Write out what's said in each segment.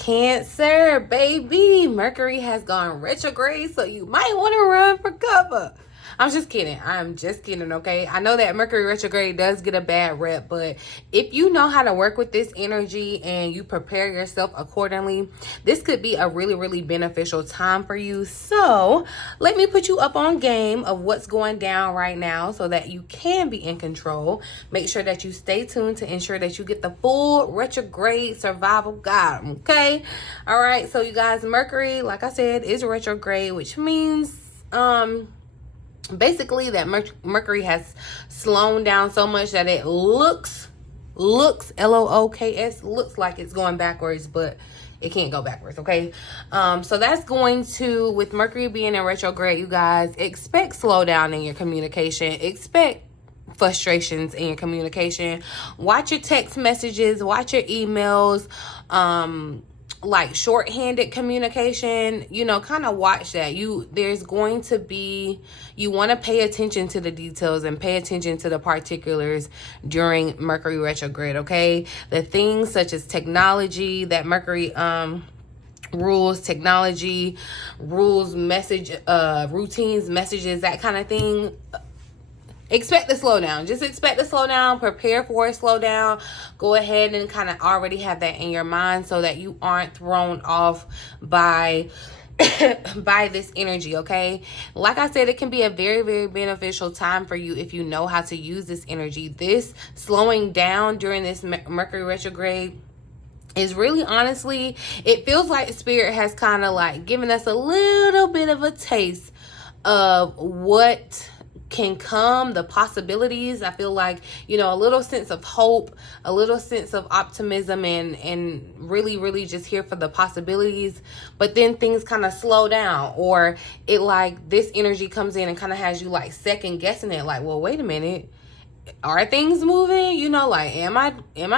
Cancer, baby. Mercury has gone retrograde, so you might want to run for cover. I'm just kidding. I'm just kidding, okay? I know that Mercury retrograde does get a bad rep, but if you know how to work with this energy and you prepare yourself accordingly, this could be a really, really beneficial time for you. So let me put you up on game of what's going down right now so that you can be in control. Make sure that you stay tuned to ensure that you get the full retrograde survival guide, okay? All right, so you guys, Mercury, like I said, is retrograde, which means basically that Mercury has slowed down so much that it looks L-O-O-K-S, looks like it's going backwards, but it can't go backwards, okay? So that's going to, with Mercury being in retrograde, you guys, expect slowdown in your communication. Expect frustrations in your communication. Watch your text messages, watch your emails, like shorthanded communication, you know, kind of watch that. There's going to be, you want to pay attention to the details and pay attention to the particulars during Mercury retrograde, okay? The things such as technology that Mercury rules, technology rules, message routines, messages, that kind of thing. Expect a slowdown. Just expect a slowdown. Prepare for a slowdown. Go ahead and kind of already have that in your mind so that you aren't thrown off by by this energy, okay? Like I said, it can be a very, very beneficial time for you if you know how to use this energy. This slowing down during this Mercury retrograde is really, honestly, it feels like Spirit has kind of like given us a little bit of a taste of what can come, the possibilities. I feel like, you know, a little sense of hope, a little sense of optimism, and really, really just here for the possibilities. But then things kind of slow down, or it like this energy comes in and kind of has you like second guessing it, like, well, wait a minute, are things moving? You know, like, am I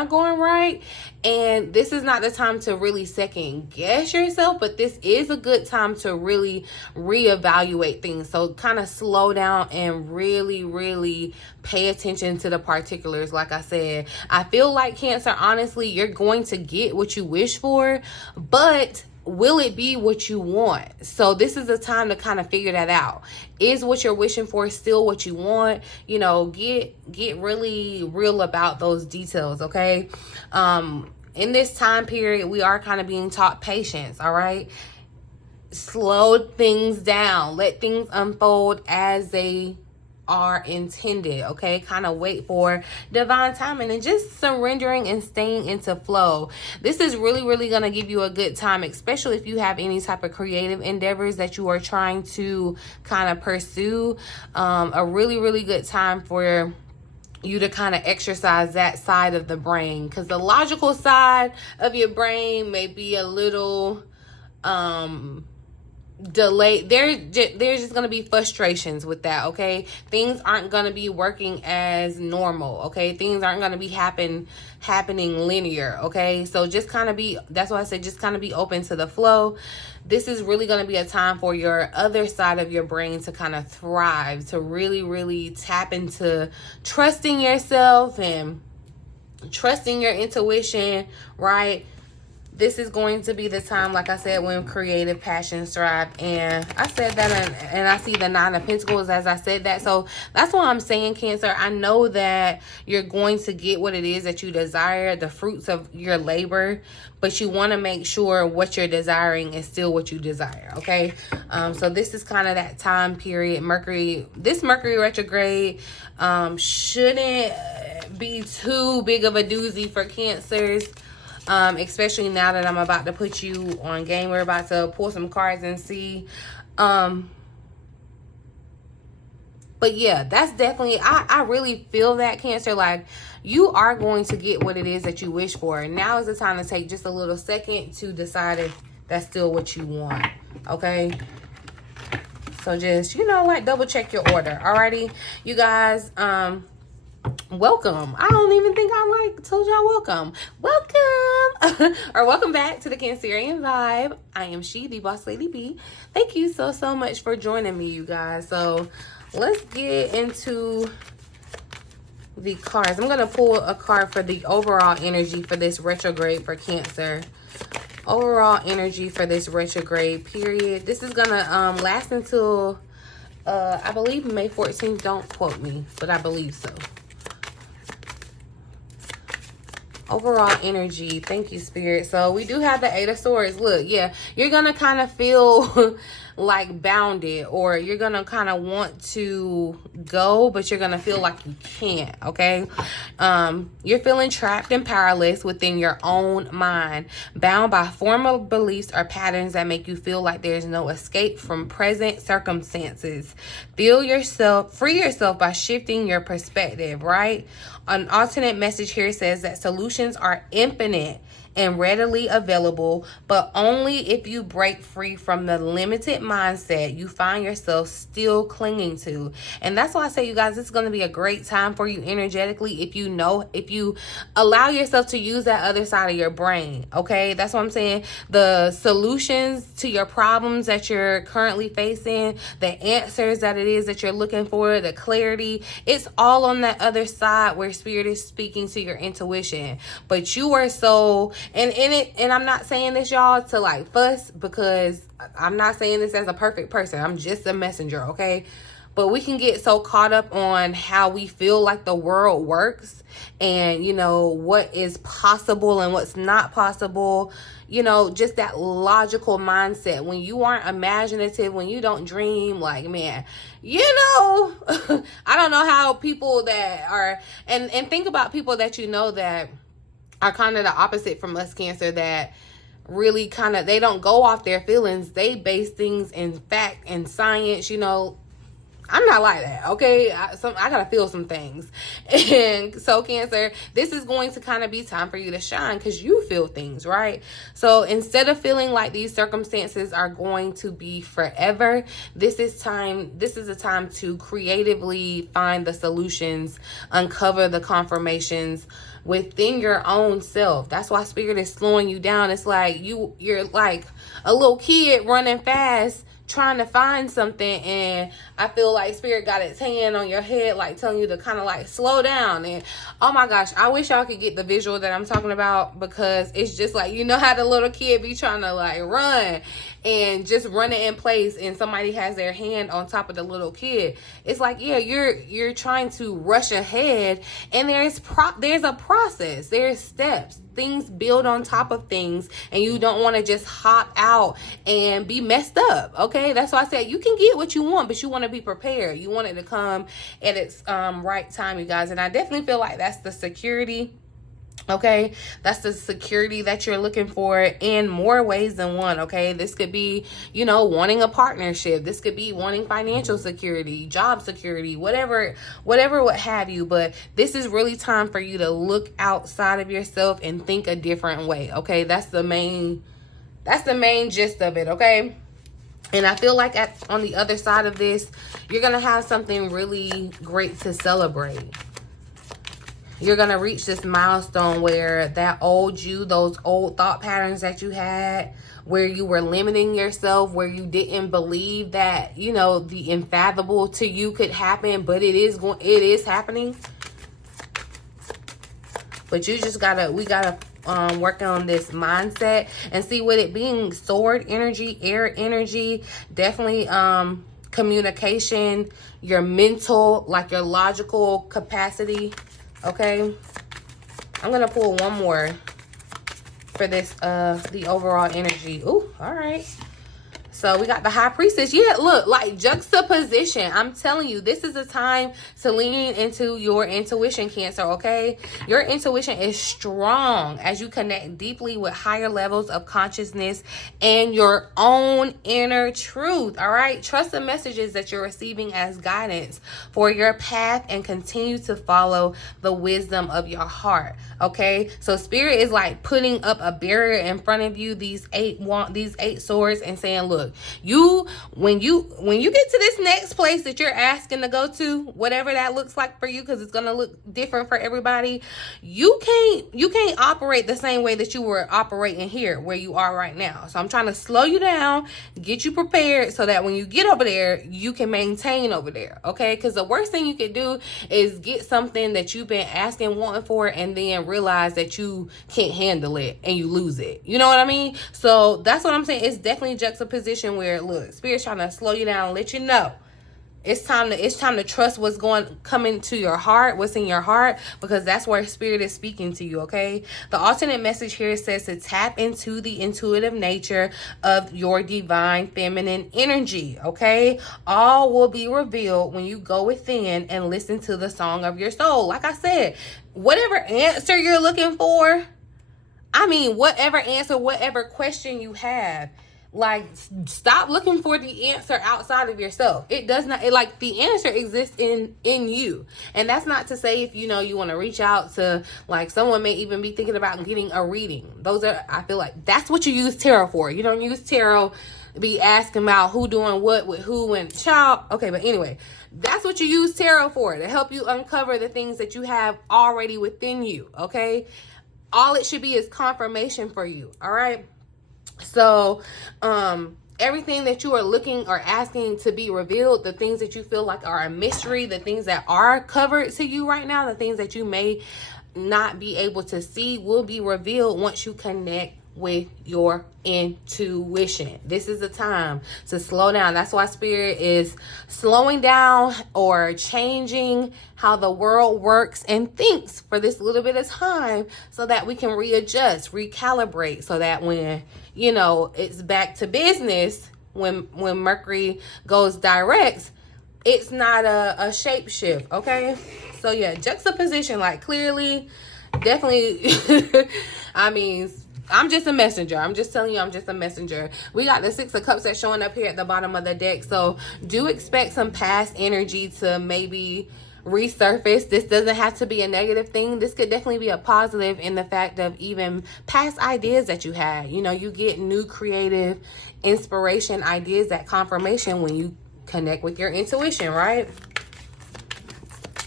going right? And this is not the time to really second guess yourself, but this is a good time to really reevaluate things. So kind of slow down and really, really pay attention to the particulars. Like I said, I feel like Cancer, honestly, you're going to get what you wish for, but will it be what you want? So this is a time to kind of figure that out. Is what you're wishing for still what you want? You know, get really real about those details, okay? In this time period, we are kind of being taught patience, all right? Slow things down. Let things unfold as they are intended, okay? Kind of wait for divine timing and just surrendering and staying into flow. This is really, really going to give you a good time, especially if you have any type of creative endeavors that you are trying to kind of pursue. A really, really good time for you to kind of exercise that side of the brain, because the logical side of your brain may be a little delayed. There's just going to be frustrations with that, okay? Things aren't going to be working as normal, okay? Things aren't going to be happening linear, okay? So just kind of be, that's why I said just kind of be open to the flow. This is really going to be a time for your other side of your brain to kind of thrive, to really, really tap into trusting yourself and trusting your intuition, right? This is going to be the time, like I said, when creative passions thrive. And I said that, and I see the Nine of Pentacles as I said that. So that's why I'm saying, Cancer, I know that you're going to get what it is that you desire, the fruits of your labor, but you want to make sure what you're desiring is still what you desire, okay? So this is kind of that time period. This Mercury retrograde shouldn't be too big of a doozy for Cancers. Especially now that I'm about to put you on game. We're about to pull some cards and see. But yeah, that's definitely, I really feel that, Cancer. Like, you are going to get what it is that you wish for. Now is the time to take just a little second to decide if that's still what you want, okay? So just, you know, like, double check your order. Alrighty, you guys, welcome. I don't even think I told y'all welcome. Or welcome back to the Cancerian vibe. I am she, the boss lady B. Thank you so much for joining me, you guys. So let's get into the cards. I'm going to pull a card for the overall energy for this retrograde for Cancer. Overall energy for this retrograde period. This is gonna last until I believe May 14th. Don't quote me, but I believe so. Overall energy. Thank you, Spirit. So we do have the Eight of Swords. Look, yeah, you're gonna kind of feel like bounded, or you're gonna kind of want to go, but you're gonna feel like you can't. Okay, you're feeling trapped and powerless within your own mind, bound by former beliefs or patterns that make you feel like there's no escape from present circumstances. Free yourself by shifting your perspective. Right, an alternate message here says that solutions are infinite and readily available, but only if you break free from the limited mindset you find yourself still clinging to. And that's why I say, you guys, this is going to be a great time for you energetically if you allow yourself to use that other side of your brain. Okay, that's what I'm saying. The solutions to your problems that you're currently facing, the answers that it is that you're looking for, the clarity, it's all on that other side where Spirit is speaking to your intuition. But you are so, and I'm not saying this, y'all, to like fuss, because I'm not saying this as a perfect person. I'm just a messenger, okay? But we can get so caught up on how we feel like the world works, and, you know, what is possible and what's not possible. You know, just that logical mindset. When you aren't imaginative, when you don't dream, like, man, you know, I don't know how people that are, and think about people that you know that are kind of the opposite from us, Cancer, that really kind of, they don't go off their feelings. They base things in fact and science. You know, I'm not like that, okay? I gotta feel some things. And so, Cancer, this is going to kind of be time for you to shine, because you feel things, right? So instead of feeling like these circumstances are going to be forever, this is a time to creatively find the solutions, uncover the confirmations within your own self. That's why Spirit is slowing you down. It's like you're like a little kid running fast, trying to find something, and I feel like Spirit got its hand on your head, like telling you to kind of like slow down. And oh my gosh, I wish y'all could get the visual that I'm talking about, because it's just like, you know how the little kid be trying to like run and just run it in place, and somebody has their hand on top of the little kid. It's like, yeah, you're trying to rush ahead, and there's a process, there's steps. Things build on top of things, and you don't want to just hop out and be messed up. Okay, that's why I said you can get what you want, but you want to be prepared. You want it to come at its right time, you guys. And I definitely feel like that's the security. Okay, that's the security that you're looking for in more ways than one. Okay, this could be, you know, wanting a partnership. This could be wanting financial security, job security, whatever what have you. But this is really time for you to look outside of yourself and think a different way. Okay, that's the main gist of it. Okay. And I feel like on the other side of this, you're gonna have something really great to celebrate. You're going to reach this milestone where that old you, those old thought patterns that you had, where you were limiting yourself, where you didn't believe that, you know, the unfathomable to you could happen, but it is happening. But you just we gotta work on this mindset, and see, with it being sword energy, air energy, definitely communication, your mental, like your logical capacity. Okay, I'm gonna pull one more for this the overall energy. Ooh, all right. So we got the High Priestess. Yeah, look, like juxtaposition. I'm telling you, this is a time to lean into your intuition, Cancer, okay? Your intuition is strong as you connect deeply with higher levels of consciousness and your own inner truth, all right? Trust the messages that you're receiving as guidance for your path, and continue to follow the wisdom of your heart, okay? So Spirit is like putting up a barrier in front of you, these eight swords, and saying, look, look, when you get to this next place that you're asking to go to, whatever that looks like for you, because it's gonna look different for everybody, you can't operate the same way that you were operating here where you are right now. So I'm trying to slow you down, get you prepared, so that when you get over there, you can maintain over there, okay? Because the worst thing you could do is get something that you've been asking, wanting for, and then realize that you can't handle it and you lose it. You know what I mean? So that's what I'm saying. It's definitely juxtaposition where, look, Spirit's trying to slow you down and let you know it's time to trust what's coming to your heart, what's in your heart, because that's where Spirit is speaking to you, okay? The alternate message here says to tap into the intuitive nature of your divine feminine energy, okay? All will be revealed when you go within and listen to the song of your soul. Like I said, whatever answer you're looking for, I mean, whatever answer, whatever question you have, like, stop looking for the answer outside of yourself. It does not, like, the answer exists in you. And that's not to say if, you know, you want to reach out to, like, someone may even be thinking about getting a reading. Those are, I feel like that's what you use tarot for. You don't use tarot to be asking about who doing what with who and child. Okay, but anyway, that's what you use tarot for, to help you uncover the things that you have already within you, okay? All it should be is confirmation for you, all right? So, everything that you are looking or asking to be revealed, the things that you feel like are a mystery, the things that are covered to you right now, the things that you may not be able to see will be revealed once you connect with your intuition. This is the time to slow down. That's why Spirit is slowing down or changing how the world works and thinks for this little bit of time, so that we can readjust, recalibrate, so that when, you know, it's back to business, when Mercury goes direct, it's not a shape shift, okay? So yeah, juxtaposition, like, clearly, definitely, I mean, I'm just a messenger. I'm just telling you, I'm just a messenger. We got the Six of Cups that's showing up here at the bottom of the deck. So do expect some past energy to maybe resurface. This doesn't have to be a negative thing. This could definitely be a positive in the fact of even past ideas that you had. You know, you get new creative inspiration, ideas, that confirmation when you connect with your intuition, right?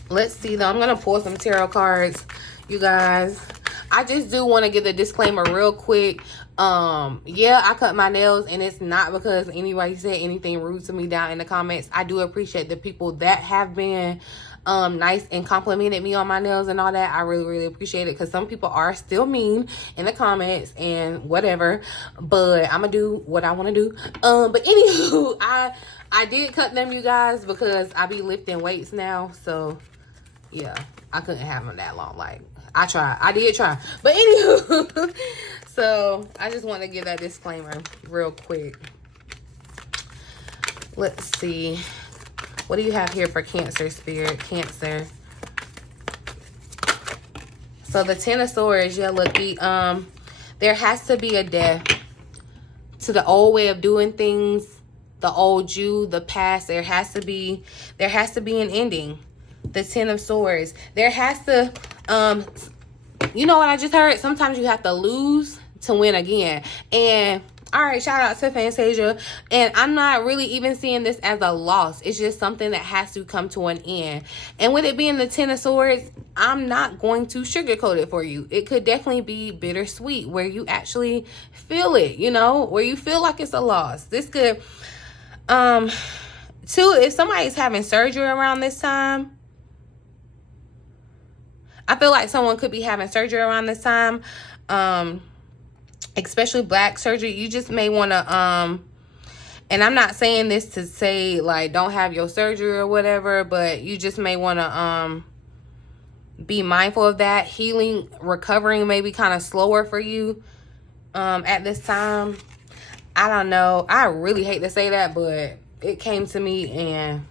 Let's see though. I'm going to pull some tarot cards, you guys. I just do want to give the disclaimer real quick. Yeah, I cut my nails, and it's not because anybody said anything rude to me down in the comments. I do appreciate the people that have been nice and complimented me on my nails and all that. I really, really appreciate it, because some people are still mean in the comments and whatever. But I'm gonna do what I want to do. But anywho, I did cut them, you guys, because I be lifting weights now. So yeah, I couldn't have them that long. Like, I did try. But anywho, so I just want to give that disclaimer real quick. Let's see. What do you have here for Cancer, Spirit? Cancer. So the Ten of Swords, yeah, look, there has to be a death to the old way of doing things, the old you, the past. There has to be an ending. The Ten of Swords. There has to, you know what I just heard? Sometimes you have to lose to win again. And all right, shout out to Fantasia. And I'm not really even seeing this as a loss. It's just something that has to come to an end. And with it being the Ten of Swords, I'm not going to sugarcoat it for you. It could definitely be bittersweet, where you actually feel it, you know, where you feel like it's a loss. This could, too, if somebody's having surgery around this time, I feel like someone could be having surgery around this time, especially black surgery. You just may want to, and I'm not saying this to say, like, don't have your surgery or whatever, but you just may want to be mindful of that. Healing, recovering may be kind of slower for you at this time. I don't know. I really hate to say that, but it came to me, and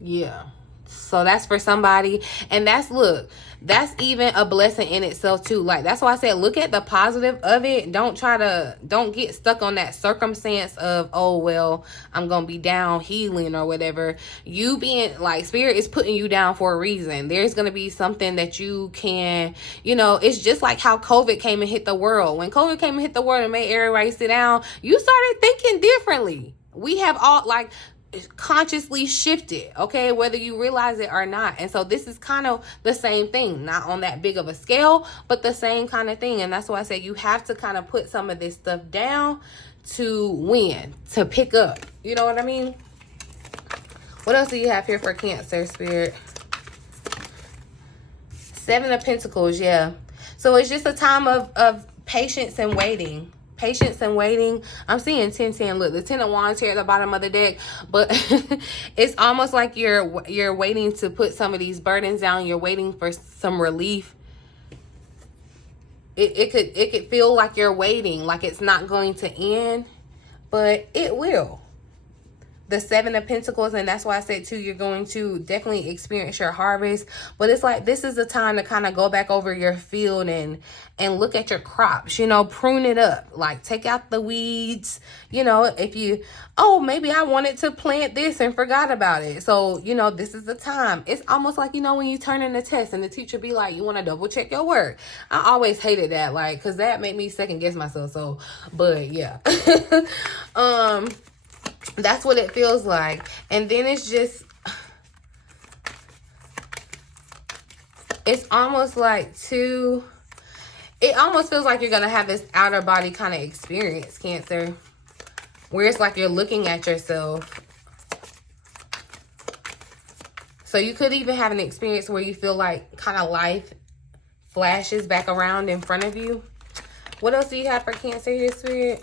yeah. So that's for somebody. And that's, look, that's even a blessing in itself too. Like, that's why I said, look at the positive of it. Don't get stuck on that circumstance of, oh, well, I'm going to be down healing or whatever. You being, like, spirit is putting you down for a reason. There's going to be something that you can, you know, it's just like how COVID came and hit the world. When COVID came and hit the world and made everybody sit down, you started thinking differently. We have all, like, consciously shifted, okay, whether you realize it or not. And so this is kind of the same thing, not on that big of a scale, but the same kind of thing. And that's why I say you have to kind of put some of this stuff down to win, to pick up, you know what I mean? What else do you have here for Cancer, Spirit? 7 of Pentacles. Yeah, so it's just a time of patience and waiting. Patience and waiting. I'm seeing 10-10. Look, the 10 of Wands here at the bottom of the deck, but it's almost like you're waiting to put some of these burdens down. You're waiting for some relief. It could feel like you're waiting, like it's not going to end, but it will. The 7 of Pentacles, and that's why I said too, you're going to definitely experience your harvest. But it's like, this is the time to kind of go back over your field and look at your crops, you know, prune it up, like take out the weeds, you know, if you, oh, maybe I wanted to plant this and forgot about it. So, you know, this is the time. It's almost like, you know, when you turn in a test and the teacher be like, you want to double check your work. I always hated that, like, cause that made me second guess myself. So, but yeah. That's what it feels like. And then it's just, it's almost like it almost feels like you're going to have this outer body kind of experience, Cancer, where it's like you're looking at yourself. So you could even have an experience where you feel like kind of life flashes back around in front of you. What else do you have for Cancer here, Spirit?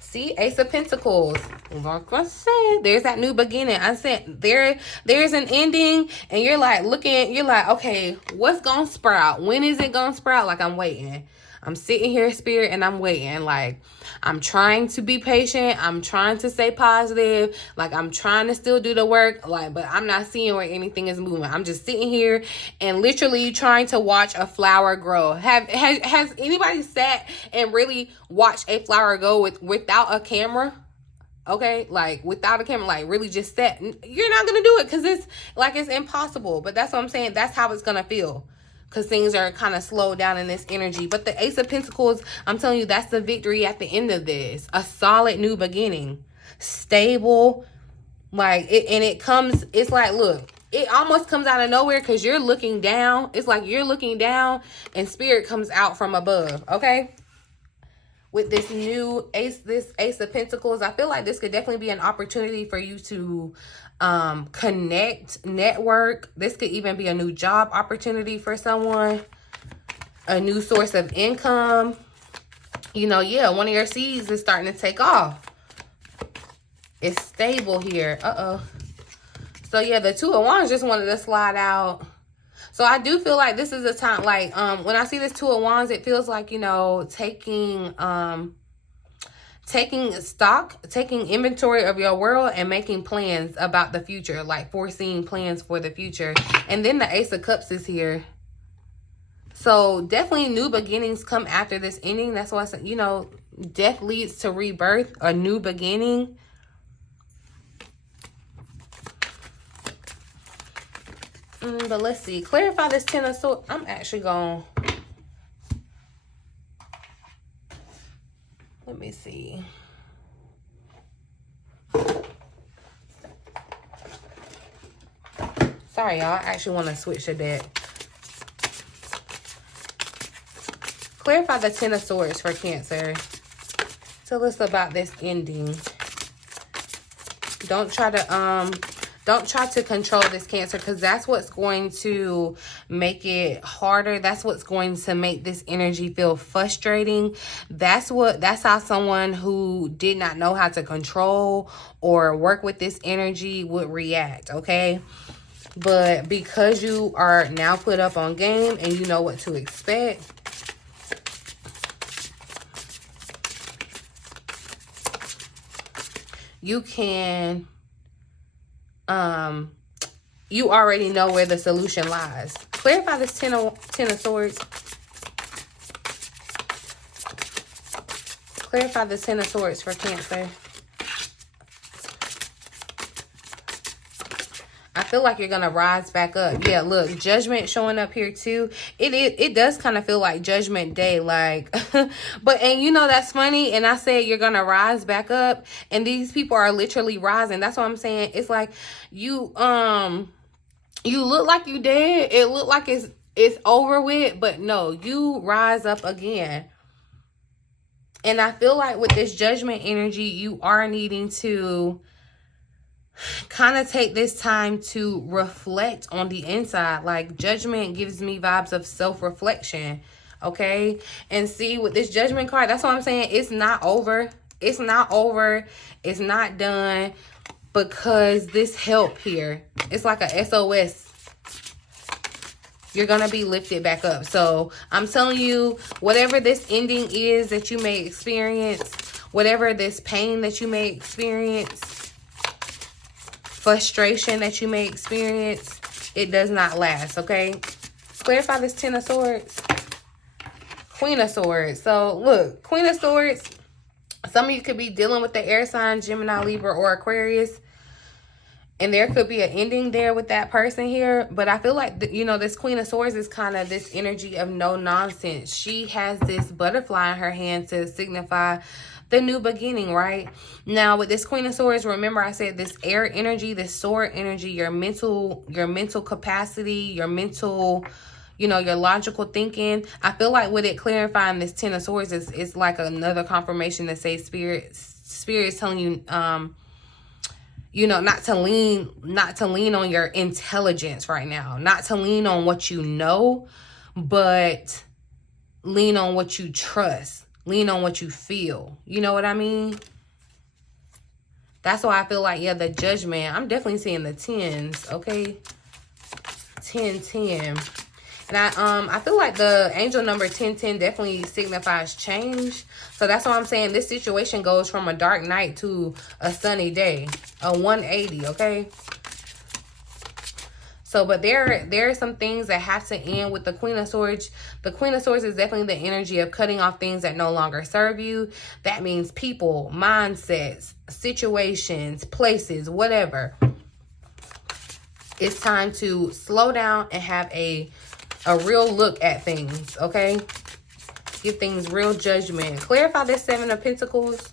See, Ace of Pentacles. Like I said, there's that new beginning. I said there's an ending, and you're like looking, you're like, okay, what's gonna sprout? When is it gonna sprout? Like, I'm waiting. I'm sitting here, Spirit, and I'm waiting. Like, I'm trying to be patient. I'm trying to stay positive. Like, I'm trying to still do the work. Like, but I'm not seeing where anything is moving. I'm just sitting here and literally trying to watch a flower grow. Has anybody sat and really watched a flower grow without a camera? Okay, like without a camera, like really just sat. You're not gonna do it because it's like it's impossible. But that's what I'm saying. That's how it's gonna feel. Because things are kind of slowed down in this energy. But the Ace of Pentacles, I'm telling you, that's the victory at the end of this. A solid new beginning. Stable. Like, it comes, it's like, look, it almost comes out of nowhere because you're looking down. It's like you're looking down and Spirit comes out from above, okay? With this new this Ace of Pentacles, I feel like this could definitely be an opportunity for you to connect, network. This could even be a new job opportunity for someone, a new source of income. You know, yeah, one of your seeds is starting to take off. It's stable here. So yeah, the 2 of Wands just wanted to slide out. So I do feel like this is a time, like, when I see this 2 of Wands, it feels like, you know, taking stock, taking inventory of your world and making plans about the future, like foreseeing plans for the future. And then the Ace of Cups is here. So definitely new beginnings come after this ending. That's why I said, you know, death leads to rebirth, a new beginning. But let's see. Clarify this 10 of Swords. I'm actually going to... Let me see. Sorry, y'all. I actually want to switch the deck. Clarify the 10 of Swords for Cancer. Tell us about this ending. Don't try to control this, Cancer, because that's what's going to make it harder. That's what's going to make this energy feel frustrating. That's how someone who did not know how to control or work with this energy would react, okay? But because you are now put up on game and you know what to expect, you can you already know where the solution lies. Clarify this Ten of Swords. Clarify the Ten of Swords for Cancer. I feel like you're going to rise back up. Yeah, look, Judgment showing up here too. It does kind of feel like Judgment Day. Like, but, and you know, that's funny. And I said you're going to rise back up. And these people are literally rising. That's what I'm saying. It's like you look like you dead. It look like it's over with. But no, you rise up again. And I feel like with this Judgment energy, you are needing to kind of take this time to reflect on the inside. Like, Judgment gives me vibes of self-reflection, okay? And see, with this Judgment card, that's what I'm saying. It's not over. It's not over. It's not done, because this help here, it's like a SOS. You're going to be lifted back up. So I'm telling you, whatever this ending is that you may experience, whatever this pain that you may experience, frustration that you may experience, it does not last, okay? Clarify this Ten of Swords. Queen of Swords. So, look, Queen of Swords, some of you could be dealing with the air sign, Gemini, Libra, or Aquarius. And there could be an ending there with that person here. But I feel like, you know, this Queen of Swords is kind of this energy of no nonsense. She has this butterfly in her hand to signify the new beginning, right? Now, with this Queen of Swords, remember I said this air energy, this sword energy, your mental capacity, your mental, you know, your logical thinking. I feel like with it clarifying this Ten of Swords, it's like another confirmation that says Spirit is telling you, you know, not to lean on your intelligence right now, not to lean on what you know, but lean on what you trust. Lean on what you feel. You know what I mean? That's why I feel like, yeah, the Judgment. I'm definitely seeing the tens, okay? 10, 10. And I feel like the angel number 1010 definitely signifies change. So that's why I'm saying this situation goes from a dark night to a sunny day. A 180, okay? So, but there are some things that have to end with the Queen of Swords. The Queen of Swords is definitely the energy of cutting off things that no longer serve you. That means people, mindsets, situations, places, whatever. It's time to slow down and have a real look at things, okay? Give things real judgment. Clarify this Seven of Pentacles.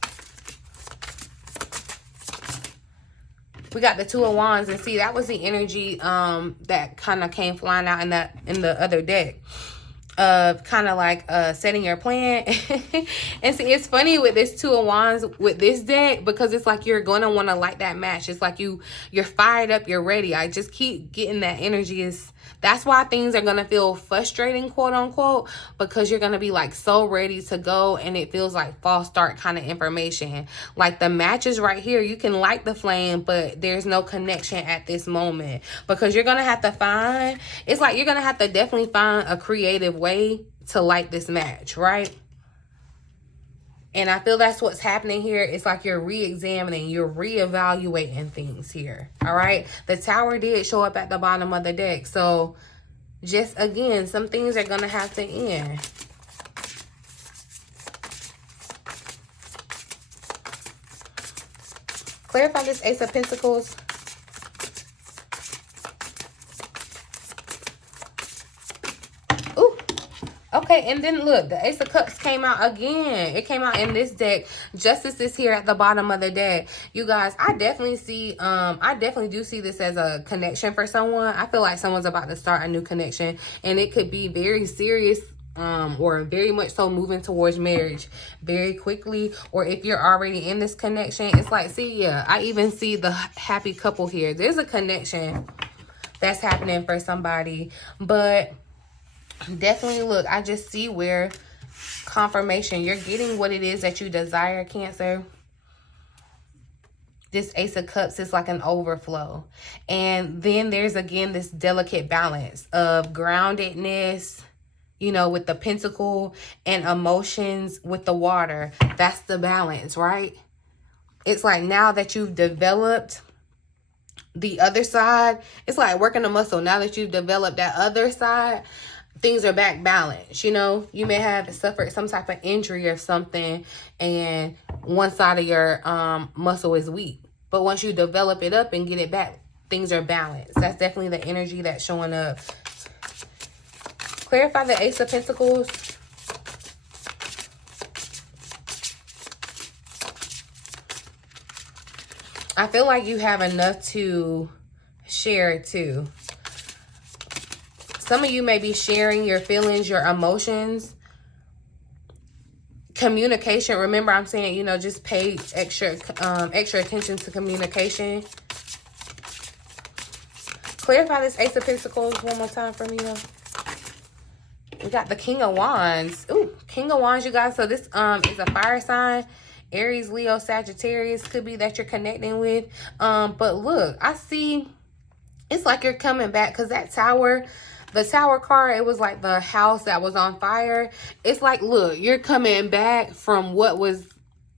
We got the Two of Wands, and see, that was the energy that kind of came flying out in the other deck. Kind of like setting your plan. And see, it's funny with this Two of Wands with this deck, because it's like you're gonna want to light that match. It's like you're fired up, you're ready. I just keep getting that energy. That's why things are gonna feel frustrating, quote unquote, because you're gonna be like so ready to go, and it feels like false start kind of information. Like the matches right here, you can light the flame, but there's no connection at this moment, because you're gonna have to find, it's like you're gonna have to definitely find a creative way to light this match, right? And I feel that's what's happening here. It's like you're re-examining, you're re-evaluating things here, all right? The Tower did show up at the bottom of the deck. So just, again, some things are going to have to end. Clarify this Ace of Pentacles. Okay, and then look, the Ace of Cups came out again. It came out in this deck. Justice is here at the bottom of the deck. You guys, I definitely do see this as a connection for someone. I feel like someone's about to start a new connection, and it could be very serious, or very much so moving towards marriage very quickly. Or if you're already in this connection, it's like, see, yeah, I even see the happy couple here. There's a connection that's happening for somebody, but definitely, look, I just see where confirmation, you're getting what it is that you desire, Cancer. This Ace of Cups is like an overflow. And then there's, again, this delicate balance of groundedness, you know, with the Pentacle, and emotions with the Water. That's the balance, right? It's like now that you've developed the other side, it's like working a muscle. Now that you've developed that other side, things are back balanced. You know, you may have suffered some type of injury or something, and one side of your muscle is weak. But once you develop it up and get it back, things are balanced. That's definitely the energy that's showing up. Clarify the Ace of Pentacles. I feel like you have enough to share too. Some of you may be sharing your feelings, your emotions. Communication. Remember, I'm saying, you know, just pay extra attention to communication. Clarify this Ace of Pentacles one more time for me, though. We got the King of Wands. Ooh, King of Wands, you guys. So this is a fire sign. Aries, Leo, Sagittarius could be that you're connecting with. But look, I see it's like you're coming back, because that tower, the tower card, it was like the house that was on fire. It's like, look, you're coming back from what was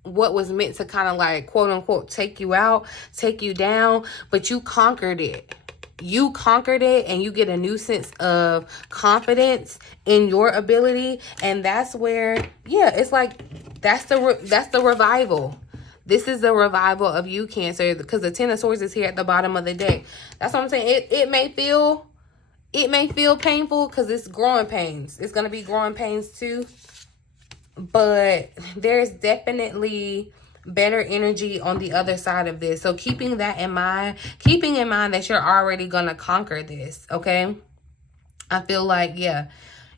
meant to kind of like, quote unquote, take you out, take you down, but you conquered it. You conquered it, and you get a new sense of confidence in your ability. And that's where, yeah, it's like, that's the revival. This is the revival of you, Cancer, because the Ten of Swords is here at the bottom of the deck. That's what I'm saying. It may feel painful, because it's growing pains. It's going to be growing pains too. But there's definitely better energy on the other side of this. So keeping that in mind, keeping in mind that you're already going to conquer this, okay? I feel like, yeah,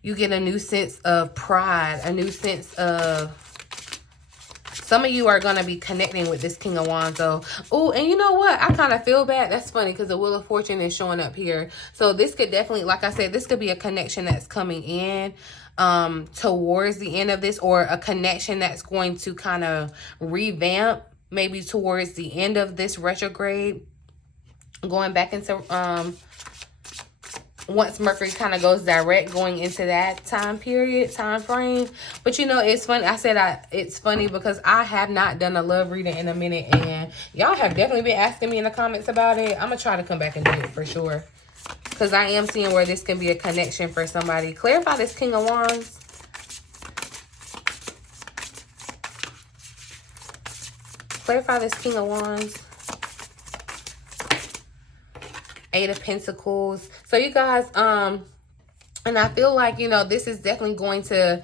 you get a new sense of pride, a new sense of... Some of you are going to be connecting with this King of Wands, though. Oh, and you know what? I kind of feel bad. That's funny, because the Wheel of Fortune is showing up here. So this could definitely, like I said, this could be a connection that's coming in towards the end of this, or a connection that's going to kind of revamp maybe towards the end of this retrograde, going back into once Mercury kind of goes direct, going into that time frame. But you know, it's funny. It's funny because I have not done a love reading in a minute, and y'all have definitely been asking me in the comments about it. I'm gonna try to come back and do it for sure, because I am seeing where this can be a connection for somebody. Clarify this King of Wands. Clarify this King of Wands. Eight of Pentacles. So you guys, and I feel like, you know, this is definitely going to,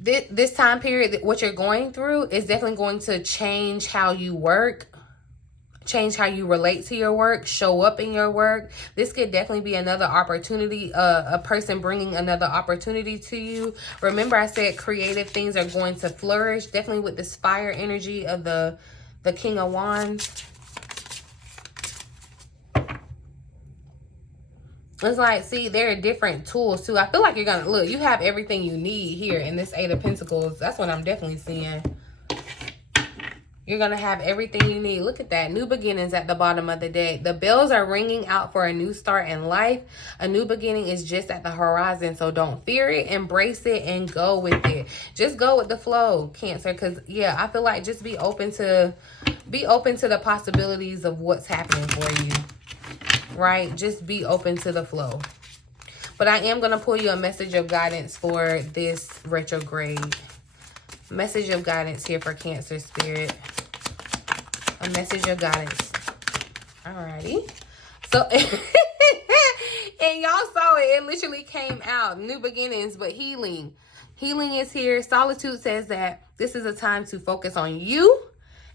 this time period, what you're going through is definitely going to change how you work, change how you relate to your work, show up in your work. This could definitely be another opportunity, a person bringing another opportunity to you. Remember, I said creative things are going to flourish, definitely with this fire energy of the King of Wands. It's like, see, there are different tools too. I feel like you're gonna, look, you have everything you need here in this Eight of Pentacles. That's what I'm definitely seeing. You're gonna have everything you need. Look at that. New beginnings at the bottom of the deck. The bells are ringing out for a new start in life. A new beginning is just at the horizon. So don't fear it, embrace it, and go with it. Just go with the flow, Cancer. Because yeah, I feel like just be open to the possibilities of what's happening for you. Right? Just be open to the flow. But I am going to pull you a message of guidance for this retrograde. Message of guidance here for Cancer Spirit. A message of guidance. Alrighty. So, and y'all saw it. It literally came out. New beginnings, but healing. Healing is here. Solitude says that this is a time to focus on you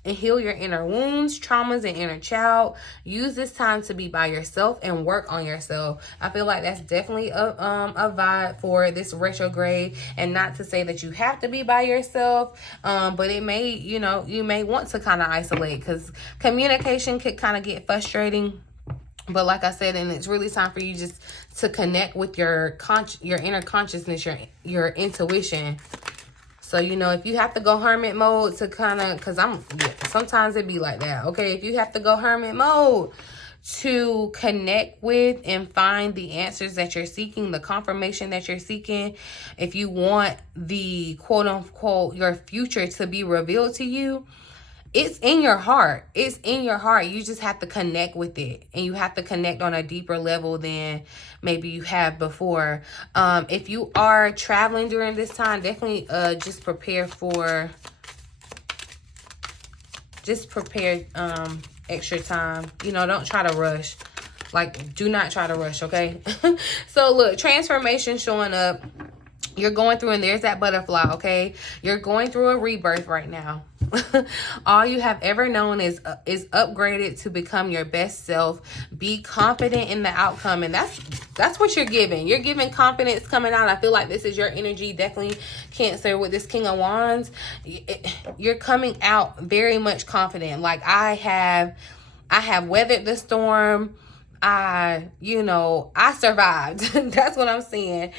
and heal your inner wounds, traumas, and inner child. Use this time to be by yourself and work on yourself. I feel like that's definitely a vibe for this retrograde. And not to say that you have to be by yourself, but it may, you know, you may want to kind of isolate, because communication could kind of get frustrating. But like I said, and it's really time for you just to connect with your inner consciousness, your intuition. So, you know, if you have to go hermit mode to kind of, because sometimes it be like that, okay? If you have to go hermit mode to connect with and find the answers that you're seeking, the confirmation that you're seeking, if you want the quote unquote, your future to be revealed to you, it's in your heart. It's in your heart. You just have to connect with it. And you have to connect on a deeper level than maybe you have before. If you are traveling during this time, definitely just prepare extra time. You know, don't try to rush. Like, do not try to rush, okay? So, look, transformation showing up. You're going through, and there's that butterfly, okay? You're going through a rebirth right now. All you have ever known is upgraded to become your best self. Be confident in the outcome, and that's what you're giving. You're giving confidence coming out. I feel like this is your energy, definitely Cancer with this King of Wands. You're coming out very much confident. Like, I have weathered the storm. I survived. That's what I'm saying.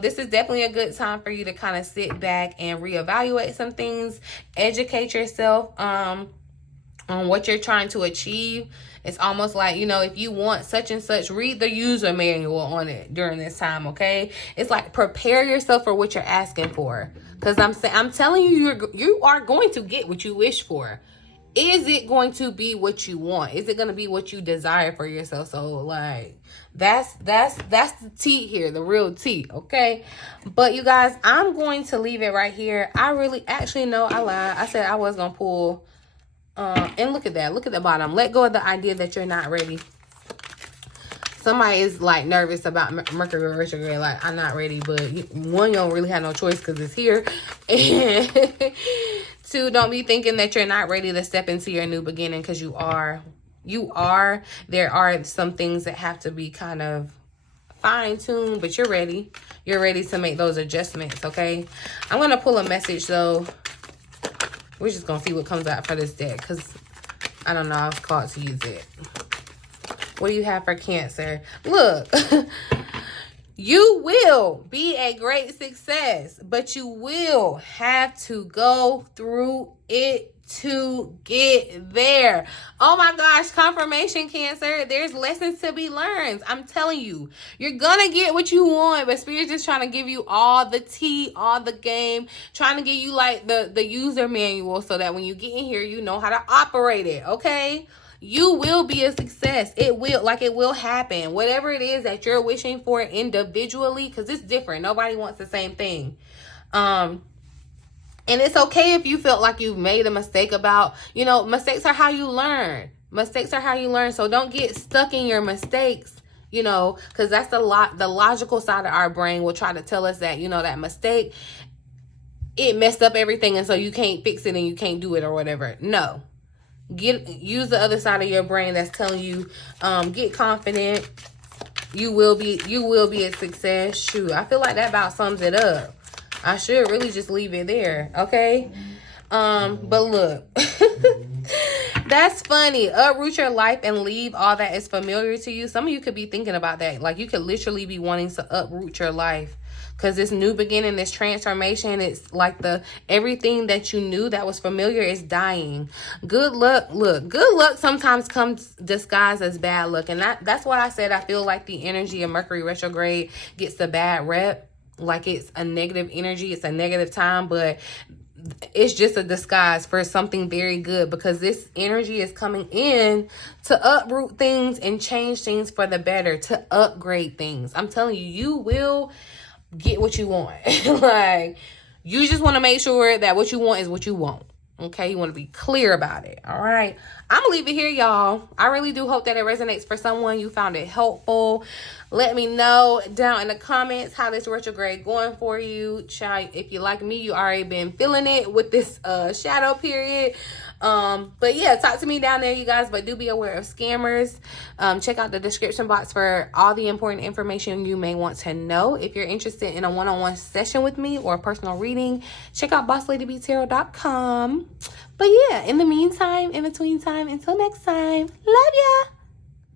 This is definitely a good time for you to kind of sit back and reevaluate some things, educate yourself on what you're trying to achieve. It's almost like, you know, if you want such and such, read the user manual on it during this time, okay? It's like, prepare yourself for what you're asking for. Because I'm telling you, you are going to get what you wish for. Is it going to be what you want? Is it going to be what you desire for yourself? So, like, that's the tea here, the real tea, okay? But, you guys, I'm going to leave it right here. I lied. I said I was going to pull, and look at that. Look at the bottom. Let go of the idea that you're not ready. Somebody is, like, nervous about Mercury retrograde. Like, I'm not ready, but one, you don't really have no choice because it's here. And two, don't be thinking that you're not ready to step into your new beginning, because you are. You are. There are some things that have to be kind of fine-tuned, but you're ready. You're ready to make those adjustments, okay? I'm going to pull a message, though. We're just going to see what comes out for this deck, because I don't know. I was called to use it. What do you have for Cancer? Look, you will be a great success, but you will have to go through it to get there. Oh my gosh, confirmation, Cancer. There's lessons to be learned. I'm telling you, you're gonna get what you want, but Spirit's just trying to give you all the tea, all the game, trying to give you like the user manual so that when you get in here, you know how to operate it, okay? You will be a success. It will happen. Whatever it is that you're wishing for individually, because it's different. Nobody wants the same thing. And it's okay if you felt like you've made a mistake about, you know, mistakes are how you learn. Mistakes are how you learn. So don't get stuck in your mistakes, you know, because that's the logical side of our brain will try to tell us that, you know, that mistake, it messed up everything, and so you can't fix it and you can't do it or whatever. No. Use the other side of your brain that's telling you, get confident. You will be a success. Shoot, I feel like that about sums it up. I should really just leave it there, okay? But look, that's funny. Uproot your life and leave all that is familiar to you. Some of you could be thinking about that. Like, you could literally be wanting to uproot your life. Because this new beginning, this transformation, it's like everything that you knew that was familiar is dying. Good luck. Look, good luck sometimes comes disguised as bad luck. And that's why I said I feel like the energy of Mercury retrograde gets the bad rep. Like, it's a negative energy. It's a negative time. But it's just a disguise for something very good, because this energy is coming in to uproot things and change things for the better, to upgrade things. I'm telling you, you will get what you want. Like, you just want to make sure that what you want is what you want. Okay, you want to be clear about it. All right, I'm gonna leave it here, y'all. I really do hope that it resonates for someone. You found it helpful. Let me know down in the comments how this retrograde going for you. Child, if you like me, you already been feeling it with this shadow period. But yeah, talk to me down there, you guys. But do be aware of scammers. Check out the description box for all the important information you may want to know. If you're interested in a one-on-one session with me or a personal reading, check out bossladybtarot.com. But yeah, in the meantime, in between time, until next time, love ya.